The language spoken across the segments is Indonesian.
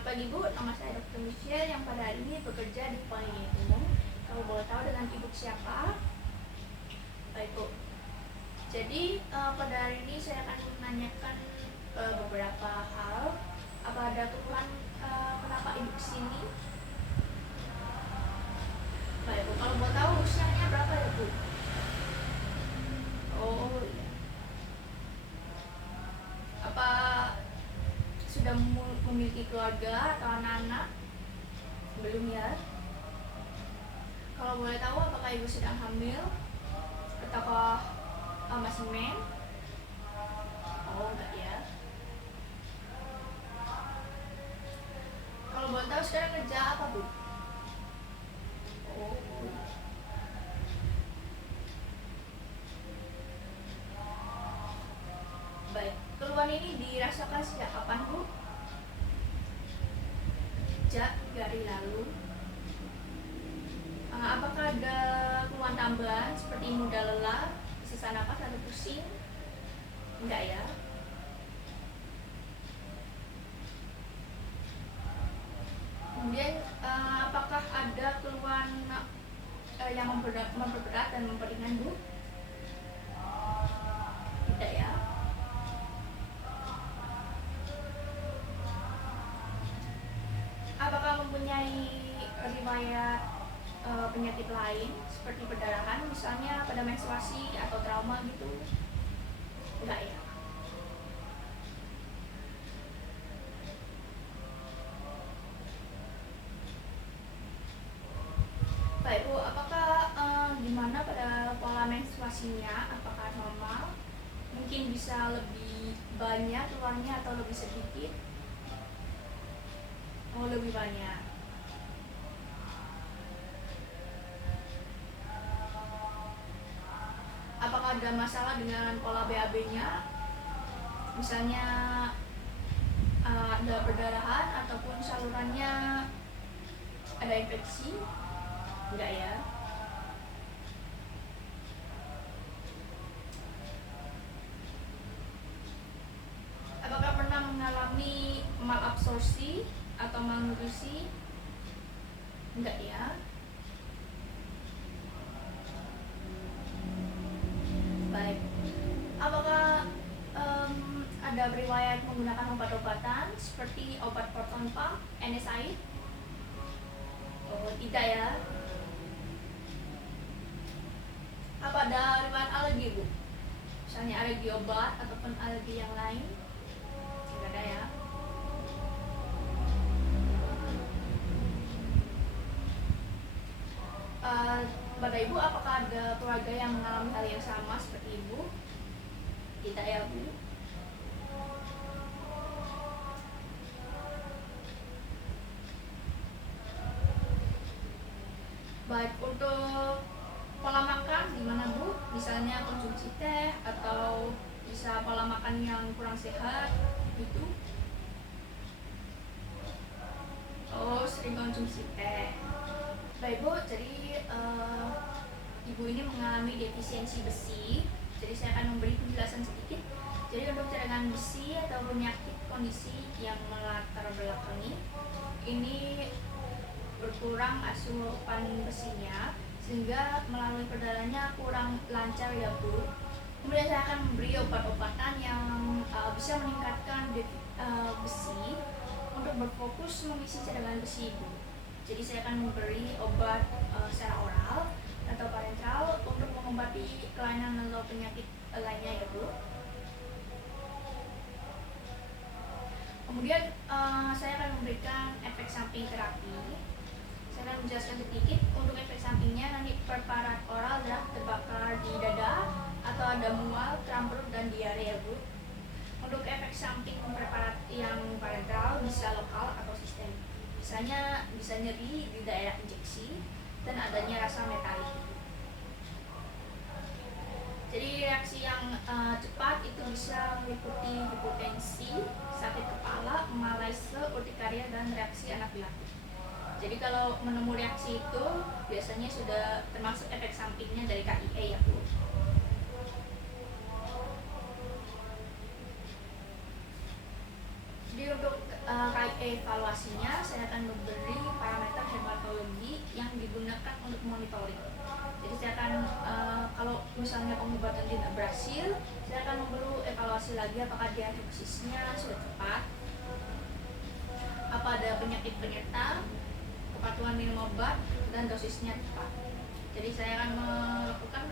Selamat pagi Bu, nama saya Dr. Michelle yang pada hari ini bekerja di Poliklinik Umum. Kalau boleh tahu dengan Ibu siapa? Baik Bu. Jadi pada hari ini saya akan menanyakan beberapa hal. Apa ada keluhan kenapa Ibu kesini? Baik Bu, kalau boleh tahu usianya berapa ya Bu? Oh iya. Apa sudah memiliki keluarga atau anak-anak? Belum ya. Kalau boleh tahu apakah Ibu sedang hamil? Ataukah masih men? Oh enggak ya. Kalau boleh tahu sekarang kerja apa Bu? Oh. Baik, keluhan ini dirasakan sejak kapan Bu? Sejak 3 hari lalu. Apakah ada keluhan tambahan seperti mudah lelah, sesak napas atau pusing? Enggak ya. Kemudian apakah ada keluhan yang memperberat dan memperingan Bu? Tidak ya. Apakah mempunyai riwayat penyakit lain seperti perdarahan misalnya pada menstruasi atau trauma gitu? Enggak ya. Baik Bu, apakah gimana pada pola menstruasinya? Apakah normal? Mungkin bisa lebih banyak keluarnya atau lebih sedikit? Oh, lebih banyak. Apakah ada masalah dengan pola BAB-nya? Misalnya ada perdarahan ataupun salurannya ada infeksi? Enggak ya. Apakah pernah mengalami malabsorpsi atau malnutrisi? Enggak ya. Baik. Apakah ada riwayat menggunakan obat-obatan seperti obat proton pump, NSAID? Oh, tidak ya. Apa ada riwayat alergi Bu? Misalnya alergi obat ataupun alergi yang lain? Tidak ada ya. Pada Ibu, apakah ada keluarga yang mengalami hal yang sama seperti Ibu? Tidak ya Bu. Baik, untuk pola makan gimana Bu? Misalnya konsumsi teh atau bisa pola makan yang kurang sehat gitu? Oh, sering konsumsi teh. Baik Bu, jadi Ibu ini mengalami defisiensi besi. Jadi saya akan memberi penjelasan sedikit. Jadi untuk cadangan besi atau penyakit kondisi yang melatar belakangi ini berkurang asupan besinya sehingga melalui perdalannya kurang lancar ya Bu. Kemudian saya akan memberi obat-obatan yang bisa meningkatkan besi untuk berfokus mengisi cadangan besi Bu. Jadi saya akan memberi obat secara oral atau parenteral untuk mengobati kelainan atau penyakit lainnya ya Bu. Kemudian saya akan memberikan efek samping terapi. Saya akan menjelaskan sedikit untuk efek sampingnya. Nanti preparat oral adalah terbakar di dada atau ada mual, kram perut dan diare ya Bu. Untuk efek samping preparat yang parenteral bisa lokal atau sistemik. Misalnya bisa nyeri di daerah injeksi dan adanya rasa metalik. Jadi reaksi yang cepat itu bisa meliputi hipotensi, sakit kepala, malaise, urtikaria dan reaksi anafilaktik. Jadi kalau menemu reaksi itu biasanya sudah termasuk efek sampingnya dari KIE ya Bu. Jadi untuk KIE evaluasi evaluasinya, saya akan memberi parameter hematologi yang digunakan untuk monitoring. Jadi saya akan kalau misalnya pengobatan tidak berhasil, saya akan memberi evaluasi lagi apakah diagnosisnya sudah tepat, apa ada penyakit penyerta, kepatuhan minum obat, dan dosisnya tepat. Jadi saya akan melakukan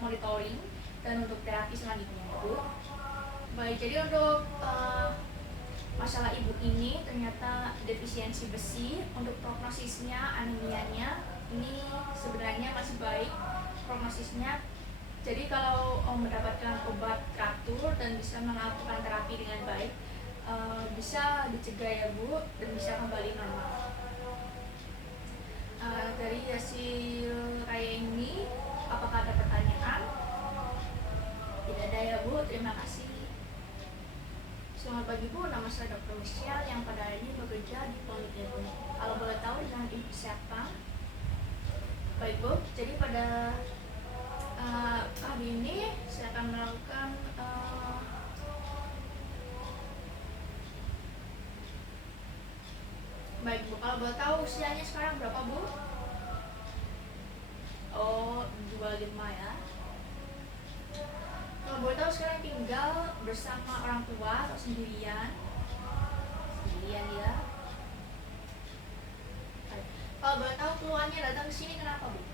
monitoring dan untuk terapi selanjutnya, Bu. Baik, jadi untuk masalah ibu ini ternyata defisiensi besi. Untuk prognosisnya, anemianya ini sebenarnya masih baik prognosisnya. Jadi kalau mendapatkan obat teratur dan bisa melakukan terapi dengan baik, bisa dicegah ya Bu, dan bisa kembali normal. Dari hasil raya ini, apakah ada pertanyaan? Tidak ada ya Bu, terima kasih. Selamat pagi Bu, nama saya Dr. Michelle yang pada hari ini bekerja di Poliklinik Ibu. Kalau boleh tahu dengan ibu siapa? Baik Bu, jadi pada kali ini saya akan melakukan baik Bu, kalau boleh tahu usianya sekarang berapa Bu? Oh, 25 ya. Kalau boleh tahu sekarang tinggal bersama orang tua atau sendirian? Sendirian ya. Baik. Kalau boleh tahu keluhannya datang ke sini kenapa Bu?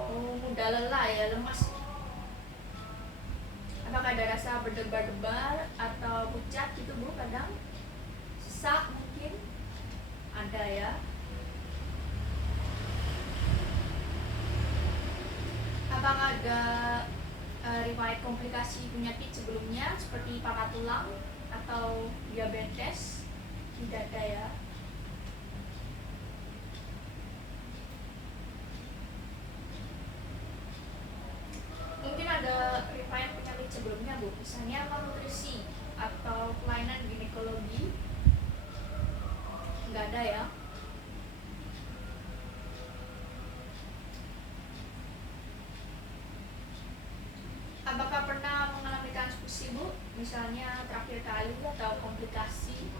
Oh, mudah lelah ya, lemas. Apakah ada rasa berdebar-debar atau pucat gitu Bu kadang? Sesak mungkin? Ada ya. Apakah ada riwayat komplikasi penyakit sebelumnya seperti patah tulang atau diabetes? Tidak ada ya. Mungkin ada riwayat penyakit sebelumnya Bu, misalnya malnutrisi atau kelainan ginekologi? Nggak ada ya. Apakah pernah mengalami transfusi Bu, misalnya terakhir kali atau komplikasi?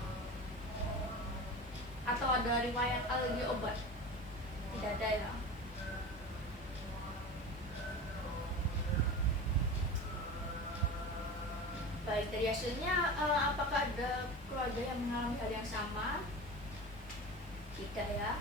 Atau ada riwayat alergi obat? Tidak ada ya. Baik, dari hasilnya apakah ada keluarga yang mengalami hal yang sama? Tidak ya.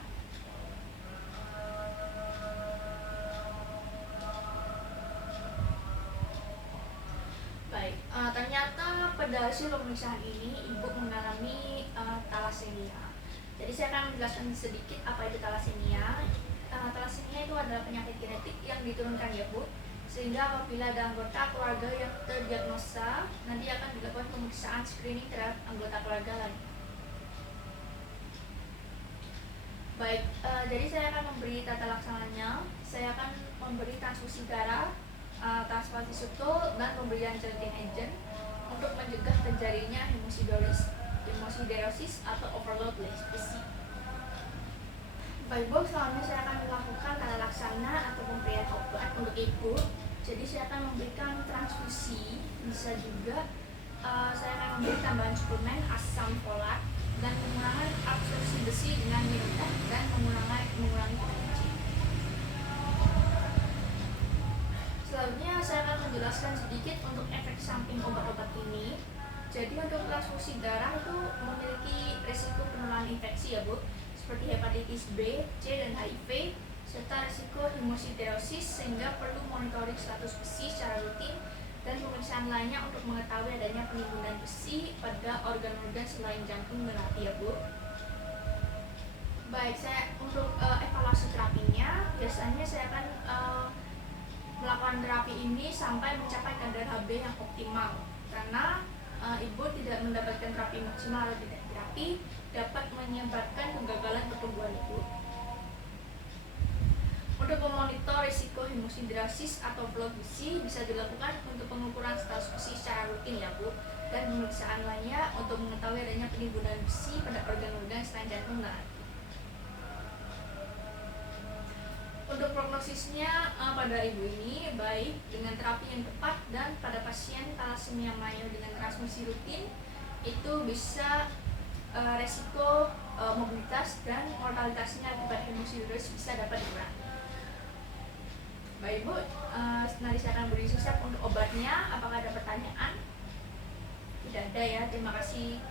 Baik, ternyata pada hasil pemeriksaan ini ibu mengalami thalassemia. Jadi saya akan menjelaskan sedikit apa itu thalassemia. Thalassemia itu adalah penyakit genetik yang diturunkan ya Bu, sehingga apabila ada anggota keluarga yang terdiagnosa, nanti akan dilakukan pemeriksaan screening terhadap anggota keluarga lain. Baik, jadi saya akan memberi tata laksananya. Saya akan memberi transfusi darah, transfusi sutul, dan pemberian gelatin agent untuk mencegah terjadinya hemosiderosis atau overload besi. Baik Bu, selanjutnya saya akan melakukan tata laksana atau pemberian obat untuk ibu. Jadi saya akan memberikan transfusi, bisa juga saya akan memberi tambahan suplemen asam folat dan mengurangi absorpsi besi dengan minum teh dan mengurangi vitamin C. Selanjutnya saya akan menjelaskan sedikit untuk efek samping obat-obat ini. Jadi untuk transfusi darah itu memiliki risiko penularan infeksi ya Bu, seperti hepatitis B, C, dan HIV, serta risiko hemosiderosis sehingga perlu monitoring status besi secara rutin dan pemeriksaan lainnya untuk mengetahui adanya penimbunan besi pada organ-organ selain jantung dan hati ya Bu. Baik, saya untuk evaluasi terapinya, biasanya saya akan melakukan terapi ini sampai mencapai kadar Hb yang optimal, karena ibu tidak mendapatkan terapi maksimal atau tidak terapi dapat menyebabkan kegagalan pertumbuhan ibu. Untuk memonitor risiko hemosiderosis atau overload besi bisa dilakukan untuk pengukuran status besi secara rutin ya Bu, dan pemeriksaan lainnya untuk mengetahui adanya penimbunan besi pada organ-organ selain jantung dan hati. Untuk prognosisnya pada ibu ini baik dengan terapi yang tepat, dan pada pasien thalassemia mayo dengan transfusi rutin itu bisa resiko mobilitas dan mortalitasnya akibat hemosiderosis bisa dapat dikurangi. Bapak Ibu, nanti saya akan beri resep untuk obatnya. Apakah ada pertanyaan? Tidak ada ya, terima kasih.